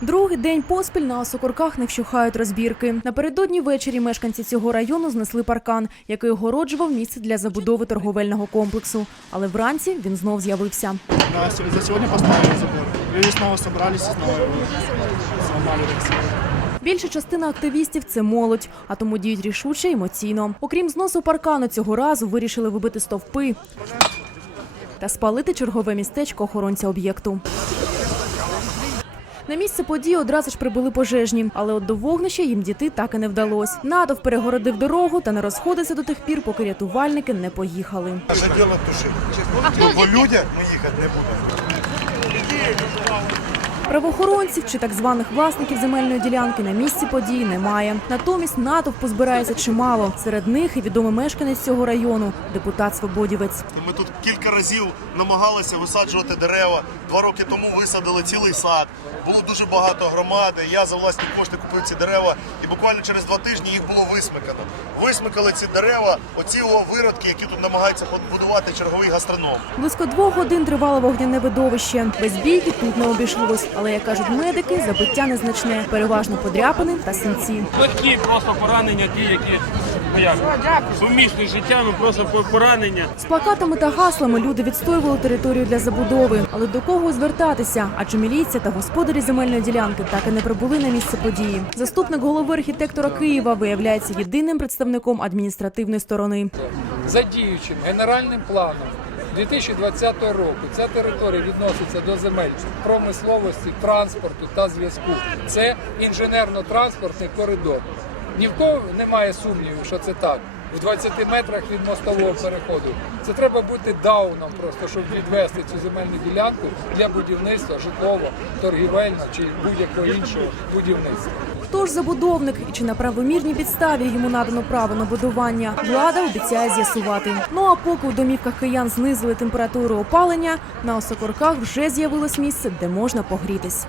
Другий день поспіль на осокорках не вщухають розбірки. Напередодні ввечері мешканці цього району знесли паркан, який огороджував місце для забудови торговельного комплексу. Але вранці він знов з'явився. Да, за сегодня поставили забор. Люди сломали. так сказать. Більша частина активістів це молодь, а тому діють рішуче емоційно. Окрім зносу паркану, цього разу вирішили вибити стовпи та спалити чергове містечко охоронця об'єкту. На місце події одразу ж прибули пожежні, але от до вогнища їм діти так і не вдалось. Натовп перегородив дорогу та не розходився до тих пір, поки рятувальники не поїхали. Наше діло тушити. Бо людям ми їхати не будемо. Правоохоронців чи так званих власників земельної ділянки на місці події немає. Натомість натовпу збирається чимало. Серед них і відомий мешканець цього району, депутат Свободівець. Ми тут кілька разів намагалися висаджувати дерева. Два роки тому висадили цілий сад. Було дуже багато громади. Я за власні кошти купив ці дерева, і буквально через два тижні їх було висмикано. Висмикали ці дерева, оці виродки, які тут намагаються побудувати черговий гастроном. Близько двох годин тривало вогняне видовище. Без бійки тут не обійшлось. Але як кажуть медики, забиття незначне, переважно подряпини та синці. легкі просто поранення, ті, які ну як, сумісні з життям, ну, просто по- поранення. З плакатами та гаслами люди відстоювали територію для забудови. Але до кого звертатися? Адже міліція та господарі земельної ділянки так і не прибули на місце події. Заступник голови архітектора Києва виявляється єдиним представником адміністративної сторони. за діючим генеральним планом 2020 року ця територія відноситься до земель промисловості, транспорту та зв'язку. Це інженерно-транспортний коридор. Ні в кого немає сумнівів, що це так. В 20 метрах від мостового переходу це треба бути дауном, просто щоб відвести цю земельну ділянку для будівництва житлового, торгівельного чи будь-якого іншого будівництва. Хто ж забудовник і чи на правомірній підставі йому надано право на будування? Влада обіцяє з'ясувати. Ну а поки у домівках киян знизили температуру опалення, на осокорках вже з'явилось місце, де можна погрітись.